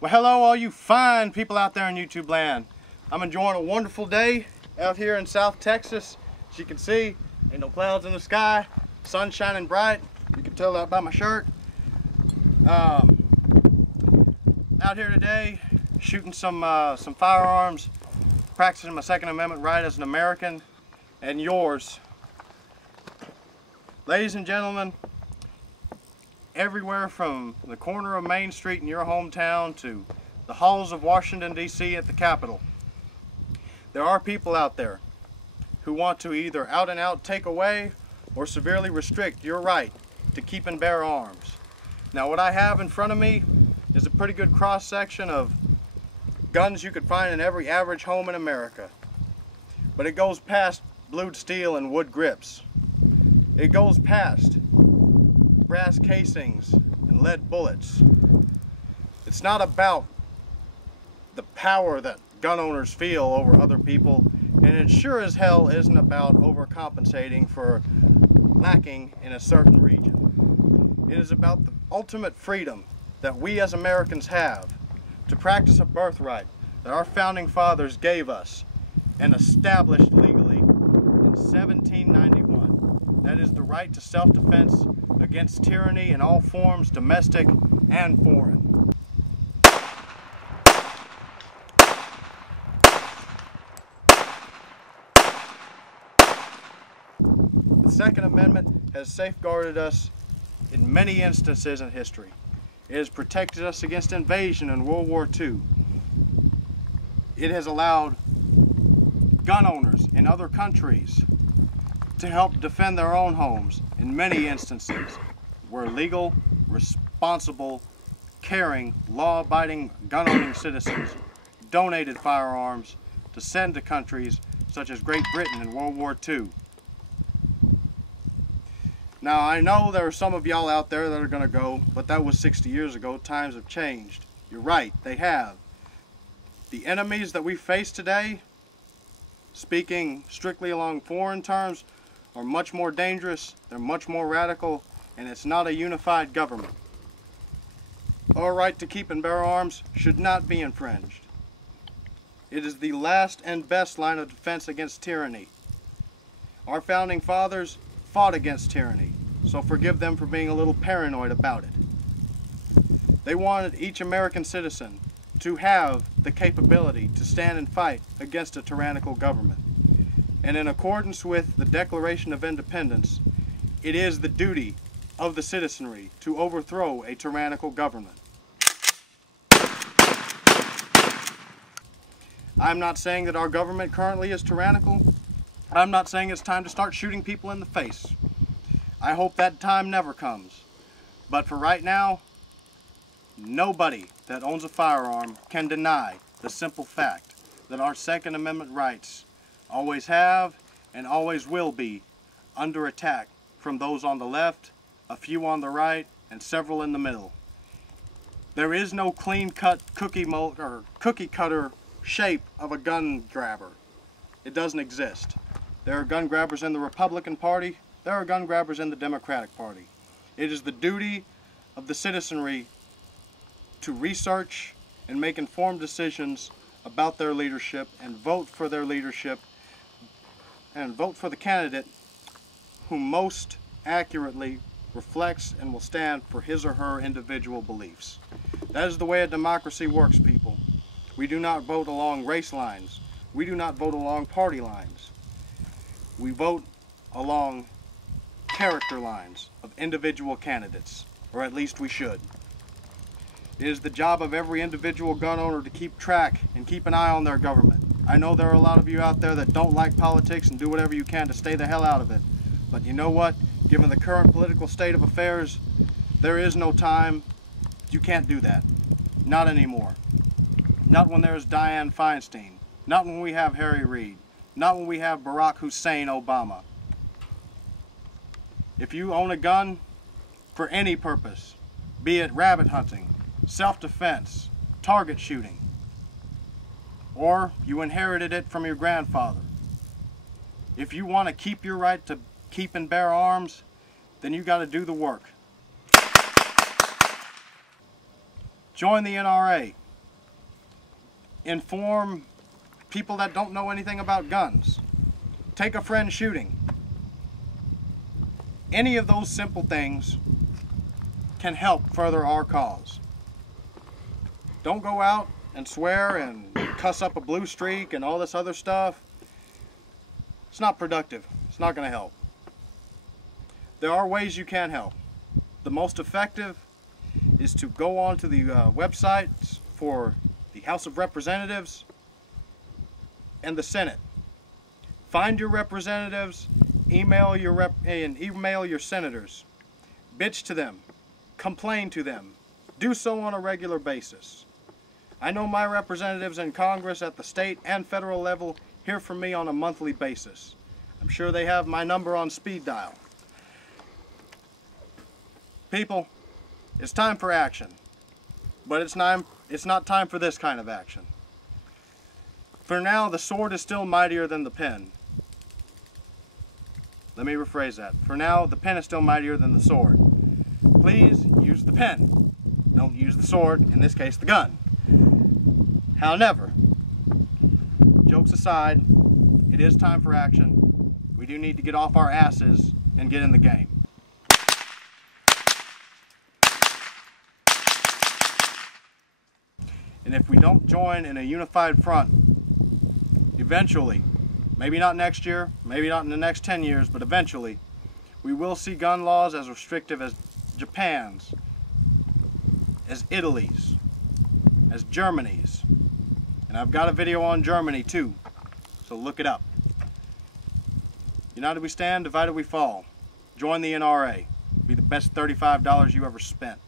Well, hello all you fine people out there in YouTube land. I'm enjoying a wonderful day out here in South Texas. As you can see, ain't no clouds in the sky, sun shining bright. You can tell that by my shirt. Out here today, shooting some firearms, practicing my Second Amendment right as an American, and yours. Ladies and gentlemen, everywhere from the corner of Main Street in your hometown to the halls of Washington, D.C. at the Capitol, there are people out there who want to either out and out take away or severely restrict your right to keep and bear arms. Now, what I have in front of me is a pretty good cross-section of guns you could find in every average home in America. But it goes past blued steel and wood grips. It goes past brass casings and lead bullets. It's not about the power that gun owners feel over other people, and it sure as hell isn't about overcompensating for lacking in a certain region. It is about the ultimate freedom that we as Americans have to practice a birthright that our founding fathers gave us and established legally in 1791. That is the right to self-defense against tyranny in all forms, domestic and foreign. The Second Amendment has safeguarded us in many instances in history. It has protected us against invasion in World War II. It has allowed gun owners in other countries to help defend their own homes in many instances where legal, responsible, caring, law-abiding gun-owning citizens donated firearms to send to countries such as Great Britain in World War II. Now, I know there are some of y'all out there that are going to go, but that was 60 years ago. Times have changed. You're right, they have. The enemies that we face today, speaking strictly along foreign terms, are much more dangerous, they're much more radical, and it's not a unified government. Our right to keep and bear arms should not be infringed. It is the last and best line of defense against tyranny. Our founding fathers fought against tyranny, so forgive them for being a little paranoid about it. They wanted each American citizen to have the capability to stand and fight against a tyrannical government. And in accordance with the Declaration of Independence, it is the duty of the citizenry to overthrow a tyrannical government. I'm not saying that our government currently is tyrannical. I'm not saying it's time to start shooting people in the face. I hope that time never comes. But for right now, nobody that owns a firearm can deny the simple fact that our Second Amendment rights always have and always will be under attack from those on the left, a few on the right, and several in the middle. There is no clean-cut cookie cutter shape of a gun grabber. It doesn't exist. There are gun grabbers in the Republican Party. There are gun grabbers in the Democratic Party. It is the duty of the citizenry to research and make informed decisions about their leadership and vote for their leadership and vote for the candidate who most accurately reflects and will stand for his or her individual beliefs. That is the way a democracy works, people. We do not vote along race lines. We do not vote along party lines. We vote along character lines of individual candidates, or at least we should. It is the job of every individual gun owner to keep track and keep an eye on their government. I know there are a lot of you out there that don't like politics and do whatever you can to stay the hell out of it. But you know what? Given the current political state of affairs, there is no time. You can't do that. Not anymore. Not when there's Dianne Feinstein. Not when we have Harry Reid. Not when we have Barack Hussein Obama. If you own a gun for any purpose, be it rabbit hunting, self-defense, target shooting, or you inherited it from your grandfather, if you want to keep your right to keep and bear arms, then you got to do the work. Join the NRA. inform people that don't know anything about guns. Take a friend shooting. Any of those simple things can help further our cause. Don't go out and swear and cuss up a blue streak and all this other stuff. It's not productive. It's not going to help. There are ways you can help. The most effective is to go on to the websites for the House of Representatives and the Senate. Find your representatives, email your senators. Bitch to them. Complain to them. Do so on a regular basis. I know my representatives in Congress at the state and federal level hear from me on a monthly basis. I'm sure they have my number on speed dial. People, it's time for action. But it's not time for this kind of action. For now, the sword is still mightier than the pen. Let me rephrase that. For now, the pen is still mightier than the sword. Please use the pen. Don't use the sword, in this case the gun. However, jokes aside, it is time for action. We do need to get off our asses and get in the game. And if we don't join in a unified front, eventually, maybe not next year, maybe not in the next 10 years, but eventually, we will see gun laws as restrictive as Japan's, as Italy's, as Germany's. And I've got a video on Germany too, so look it up. United we stand, divided we fall. Join the NRA. Be the best $35 you ever spent.